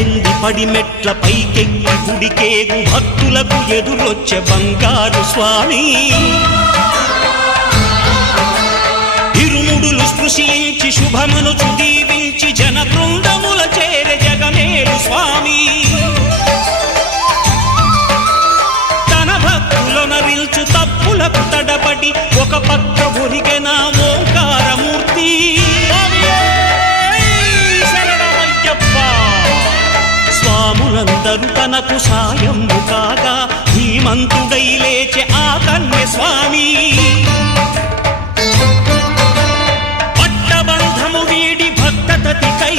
పల్లెంది పడిమెట్ల పైకెక్కి గుడికేగు భక్తులకు ఎదురొచ్చే బంగారు స్వామి ఇరుముడులు స్పృశించి శుభమనుచు దీవించి జన బృందముల చేరే జగమేలు స్వామి తన భక్తులొనరిల్చు తప్పులకు తడబడి ఒక పక్క ఒరిగెన ఓంకారమూర్తి స్వాములందరూ తనకు సాయము కాగా ధీమంతుడై లేచే ఆ కన్య స్వామి పట్టబంధము వీడి భక్తతతికై